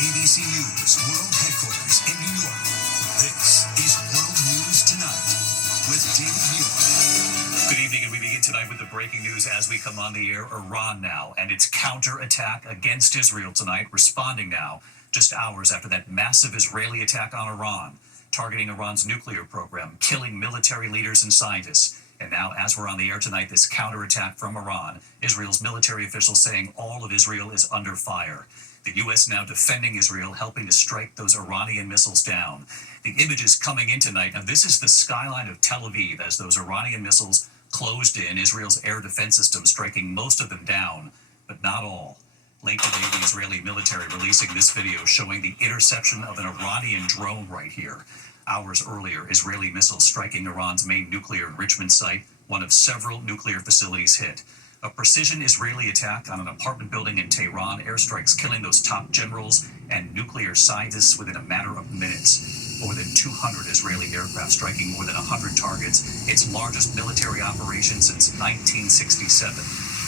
ABC News World Headquarters in New York, this is World News Tonight with David Muir. Good evening, and we begin tonight with the breaking news as we come on the air. Iran now and its counterattack against Israel tonight, responding now just hours after that massive Israeli attack on Iran, targeting Iran's nuclear program, killing military leaders and scientists. And now, as we're on the air tonight, this counterattack from Iran, Israel's military officials saying all of Israel is under fire. The U.S. now defending Israel, helping to strike those Iranian missiles down. The images coming in tonight. Now, this is the skyline of Tel Aviv as those Iranian missiles closed in. Israel's air defense system striking most of them down, but not all. Late today, the Israeli military releasing this video showing the interception of an Iranian drone right here. Hours earlier, Israeli missiles striking Iran's main nuclear enrichment site, one of several nuclear facilities hit. A precision Israeli attack on an apartment building in Tehran, airstrikes killing those top generals and nuclear scientists within a matter of minutes. More than 200 Israeli aircraft striking more than 100 targets, its largest military operation since 1967.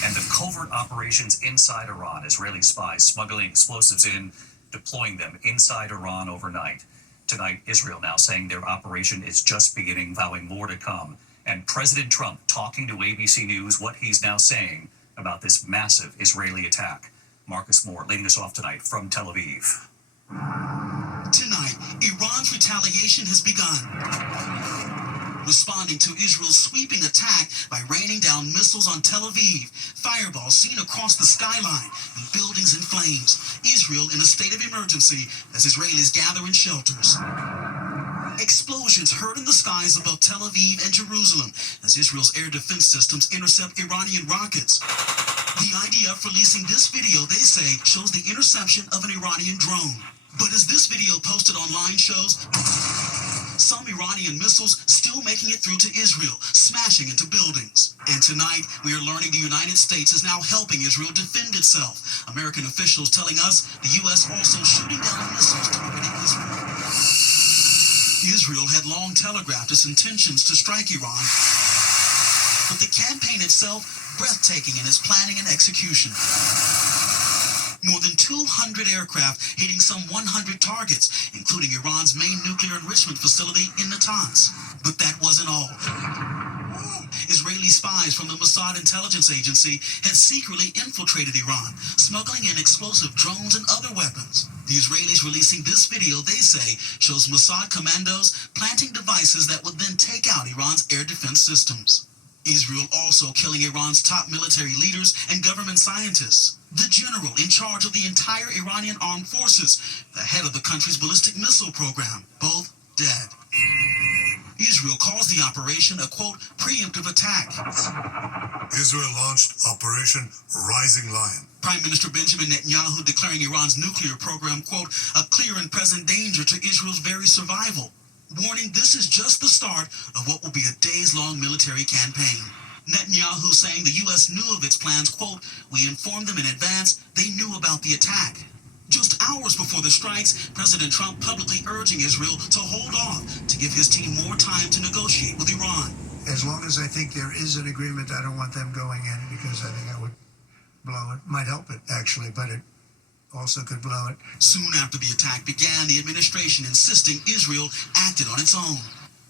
And the covert operations inside Iran, Israeli spies smuggling explosives in, deploying them inside Iran overnight. Tonight, Israel now saying their operation is just beginning, vowing more to come. And President Trump talking to ABC News what he's now saying about this massive Israeli attack. Marcus Moore leading us off tonight from Tel Aviv. Tonight, Iran's retaliation has begun, responding to Israel's sweeping attack by raining down missiles on Tel Aviv, fireballs seen across the skyline, and buildings in flames. Israel in a state of emergency as Israelis gather in shelters. Explosions heard in the skies above Tel Aviv and Jerusalem as Israel's air defense systems intercept Iranian rockets. The IDF releasing this video, they say, shows the interception of an Iranian drone. But as this video posted online shows, some Iranian missiles still making it through to Israel, smashing into buildings. And tonight, we are learning the United States is now helping Israel defend itself. American officials telling us the U.S. also shooting down missiles targeting Israel. Israel had long telegraphed its intentions to strike Iran, but the campaign itself breathtaking in its planning and execution. More than 200 aircraft hitting some 100 targets, including Iran's main nuclear enrichment facility in Natanz. But that wasn't all. Israeli spies from the Mossad intelligence agency had secretly infiltrated Iran, smuggling in explosive drones and other weapons. The Israelis releasing this video, they say, shows Mossad commandos planting devices that would then take out Iran's air defense systems. Israel also killing Iran's top military leaders and government scientists. The general in charge of the entire Iranian armed forces, the head of the country's ballistic missile program, both dead. Israel calls the operation a, quote, preemptive attack. Israel launched Operation Rising Lion. Prime Minister Benjamin Netanyahu declaring Iran's nuclear program, quote, a clear and present danger to Israel's very survival, warning this is just the start of what will be a days-long military campaign. Netanyahu saying the U.S. knew of its plans, quote, we informed them in advance they knew about the attack. Just hours before the strikes, President Trump publicly urging Israel to hold off to give his team more time to negotiate with Iran. As long as I think there is an agreement, I don't want them going in because I think I would blow it. Might help it, actually, but it also could blow it. Soon after the attack began, the administration insisting Israel acted on its own.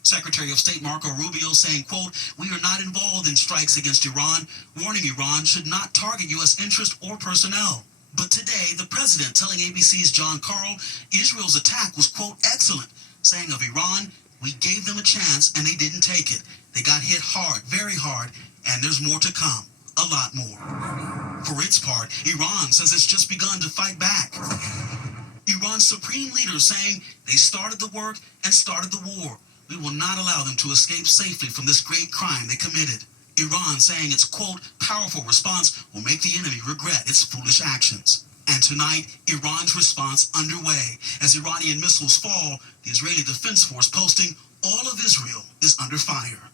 Secretary of State Marco Rubio saying, quote, we are not involved in strikes against Iran, warning Iran should not target U.S. interest or personnel. But today, the president telling ABC's John Carl Israel's attack was, quote, excellent, saying of Iran, we gave them a chance and they didn't take it. They got hit hard, very hard, and there's more to come, a lot more. For its part, Iran says it's just begun to fight back. Iran's supreme leader saying they started the work and started the war. We will not allow them to escape safely from this great crime they committed. Iran saying its, quote, powerful response will make the enemy regret its foolish actions. And tonight, Iran's response underway. As Iranian missiles fall, the Israeli Defense Force posting all of Israel is under fire.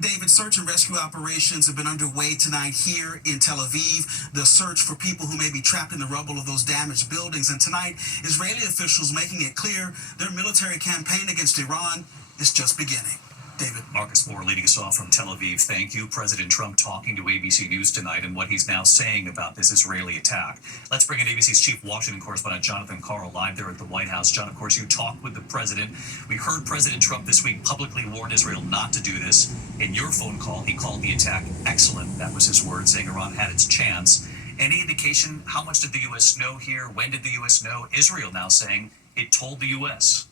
David, search and rescue operations have been underway tonight here in Tel Aviv. The search for people who may be trapped in the rubble of those damaged buildings. And tonight, Israeli officials making it clear their military campaign against Iran is just beginning. David. Marcus Moore leading us off from Tel Aviv. Thank you. President Trump talking to ABC News tonight and what he's now saying about this Israeli attack. Let's bring in ABC's chief Washington correspondent Jonathan Karl live there at the White House. John, of course, you talked with the president. We heard President Trump this week publicly warn Israel not to do this. In your phone call, he called the attack excellent. That was his word, saying Iran had its chance. Any indication how much did the U.S. know here? When did the U.S. know? Israel now saying it told the U.S.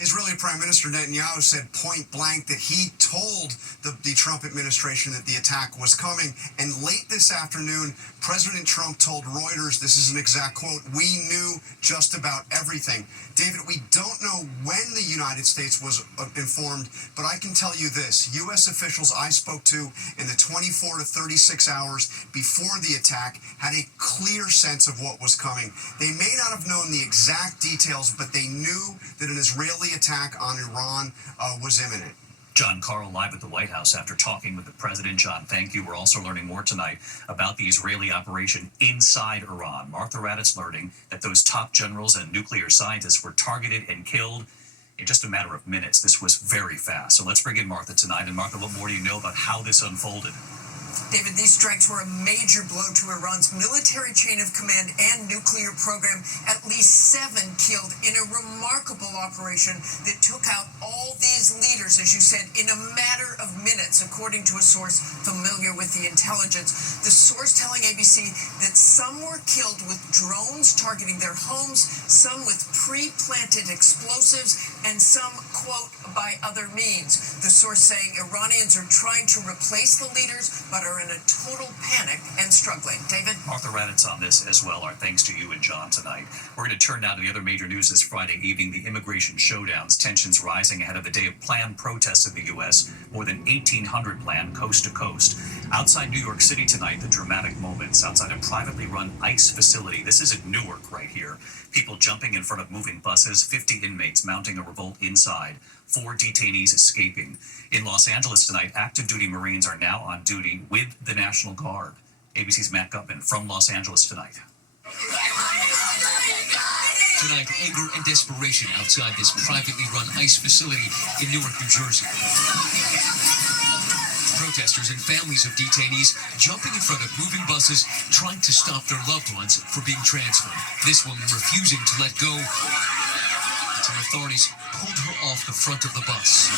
Israeli Prime Minister Netanyahu said point blank that he told the Trump administration that the attack was coming. And late this afternoon, President Trump told Reuters, this is an exact quote, "We knew just about everything." David, we don't know when the United States was informed, but I can tell you this. U.S. officials I spoke to in the 24 to 36 hours before the attack had a clear sense of what was coming. They may not have known the exact details, but they knew that an Israeli attack on Iran was imminent. John Karl live at the White House after talking with the president. John, thank you. We're also learning more tonight about the Israeli operation inside Iran. Martha Raddatz learning that those top generals and nuclear scientists were targeted and killed in just a matter of minutes. This was very fast. So let's bring in Martha tonight. And Martha, what more do you know about how this unfolded? David, these strikes were a major blow to Iran's military chain of command and nuclear program. At least 7 killed in a remarkable operation that took out all these leaders, as you said, in a matter of minutes, according to a source familiar with the intelligence. The source telling ABC that some were killed with drones targeting their homes, some with pre-planted explosives, and some, quote, by other means. The source saying Iranians are trying to replace the leaders, but are in a total panic and struggling. David? Martha Raddatz on this as well. Our thanks to you and John tonight. We're going to turn now to the other major news this Friday evening, the immigration showdowns, tensions rising ahead of a day of planned protests in the U.S., more than 1,800 planned coast to coast. Outside New York City tonight, the dramatic moments outside a privately run ICE facility. This is at Newark right here. People jumping in front of moving buses, 50 inmates mounting a revolt inside, 4 detainees escaping. In Los Angeles tonight, active duty Marines are now on duty with the National Guard. ABC's Matt Gutman from Los Angeles tonight. Tonight, anger and desperation outside this privately run ICE facility in Newark, New Jersey. Protesters and families of detainees jumping in front of moving buses, trying to stop their loved ones from being transferred. This woman refusing to let go until authorities pulled her off the front of the bus.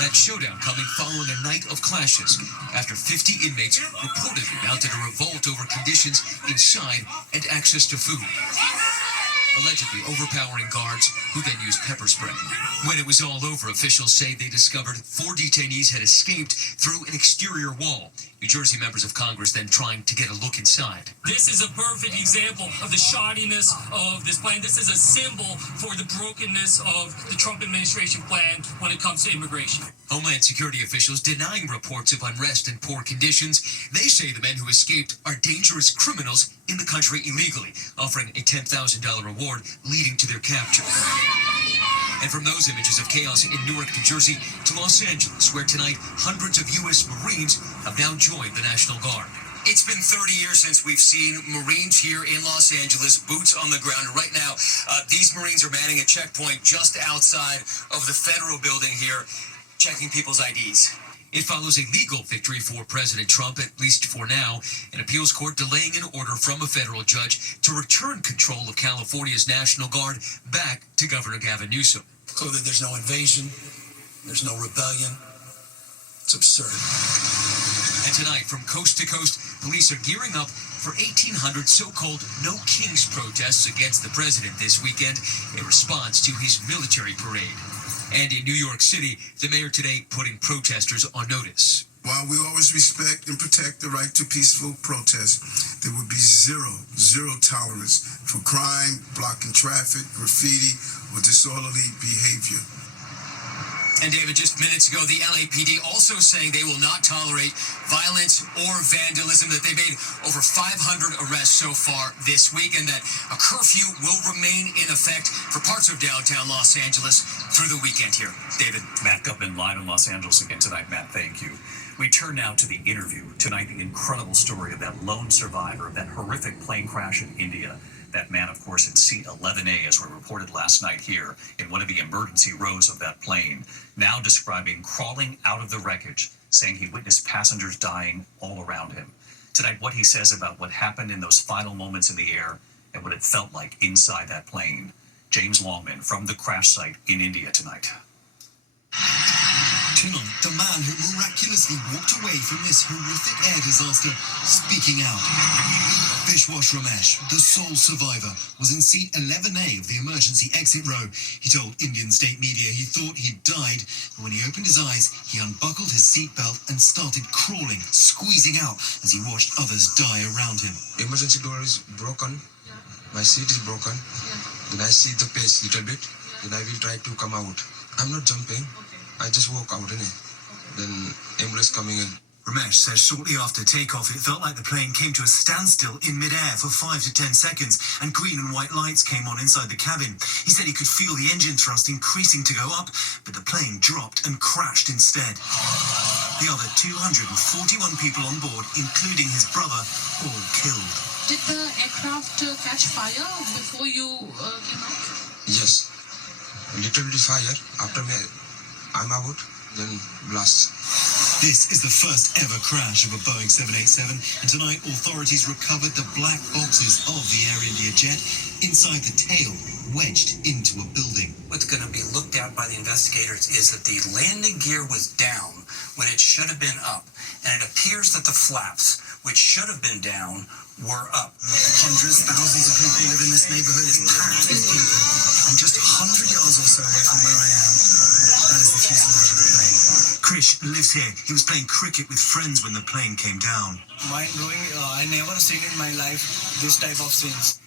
That showdown coming following a night of clashes after 50 inmates reportedly mounted a revolt over conditions inside and access to food, allegedly overpowering guards who then used pepper spray. When it was all over, officials say they discovered 4 detainees had escaped through an exterior wall. New Jersey members of Congress then trying to get a look inside. This is a perfect example of the shoddiness of this plan. This is a symbol for the brokenness of the Trump administration plan when it comes to immigration. Homeland Security officials denying reports of unrest and poor conditions. They say the men who escaped are dangerous criminals in the country illegally, offering a $10,000 reward leading to their capture. And from those images of chaos in Newark, New Jersey, to Los Angeles, where tonight hundreds of U.S. Marines have now joined the National Guard. It's been 30 years since we've seen Marines here in Los Angeles, boots on the ground. Right now, these Marines are manning a checkpoint just outside of the federal building here, checking people's IDs. It follows a legal victory for President Trump, at least for now. An appeals court delaying an order from a federal judge to return control of California's National Guard back to Governor Gavin Newsom. Clearly, there's no invasion. There's no rebellion. It's absurd. And tonight, from coast to coast, police are gearing up for 1,800 so-called No Kings protests against the president this weekend in response to his military parade. And in New York City, the mayor today putting protesters on notice. While we always respect and protect the right to peaceful protest, there would be zero tolerance for crime, blocking traffic, graffiti, or disorderly behavior. And David, just minutes ago, the LAPD also saying they will not tolerate violence or vandalism, that they made over 500 arrests so far this week, and that a curfew will remain in effect for parts of downtown Los Angeles through the weekend here. David. Matt Gutman live in Los Angeles again tonight. Matt, thank you. We turn now to the interview. Tonight, the incredible story of that lone survivor of that horrific plane crash in India. That man, of course, in seat 11A, as we reported last night here, in one of the emergency rows of that plane, now describing crawling out of the wreckage, saying he witnessed passengers dying all around him. Tonight, what he says about what happened in those final moments in the air and what it felt like inside that plane. James Longman from the crash site in India tonight. Tonight, the man who miraculously walked away from this horrific air disaster speaking out. Vishwas Ramesh, the sole survivor, was in seat 11A of the emergency exit row. He told Indian state media he thought he'd died, but when he opened his eyes, he unbuckled his seatbelt and started crawling, squeezing out as he watched others die around him. Emergency door is broken. My seat is broken. Then I see the pace little bit. Then I will try to come out. I'm not jumping. I just walk out in it. Then ambulance coming in. Ramesh says shortly after takeoff, it felt like the plane came to a standstill in midair for 5 to 10 seconds, and green and white lights came on inside the cabin. He said he could feel the engine thrust increasing to go up, but the plane dropped and crashed instead. The other 241 people on board, including his brother, all killed. Did the aircraft catch fire before you came out? Yes. Little bit fire. After I'm out, then blast. This is the first ever crash of a Boeing 787, and tonight authorities recovered the black boxes of the Air India jet inside the tail, wedged into a building. What's going to be looked at by the investigators is that the landing gear was down when it should have been up, and it appears that the flaps, which should have been down, were up. Hundreds, thousands of people live in this neighborhood. It's packed with people. I'm just 100 yards or so away from where I am. That is the fuselage of the plane. Krish lives here. He was playing cricket with friends when the plane came down. Mind-blowing. I never seen in my life this type of scenes.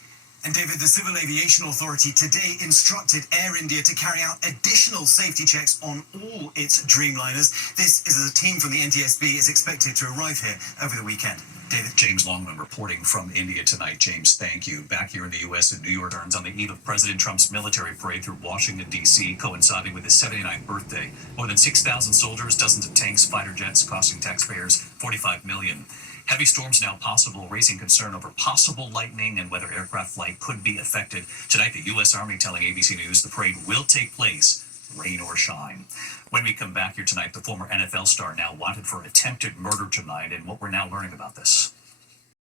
And David, the Civil Aviation Authority today instructed Air India to carry out additional safety checks on all its Dreamliners. This is as a team from the NTSB is expected to arrive here over the weekend. David. James Longman reporting from India tonight. James, thank you. Back here in the U.S. in New York, turns on the eve of President Trump's military parade through Washington, D.C., coinciding with his 79th birthday. More than 6,000 soldiers, dozens of tanks, fighter jets, costing taxpayers $45 million. Heavy storms now possible, raising concern over possible lightning and whether aircraft flight could be affected. Tonight, the U.S. Army telling ABC News the parade will take place, rain or shine. When we come back here tonight, the former NFL star now wanted for attempted murder tonight, and what we're now learning about this.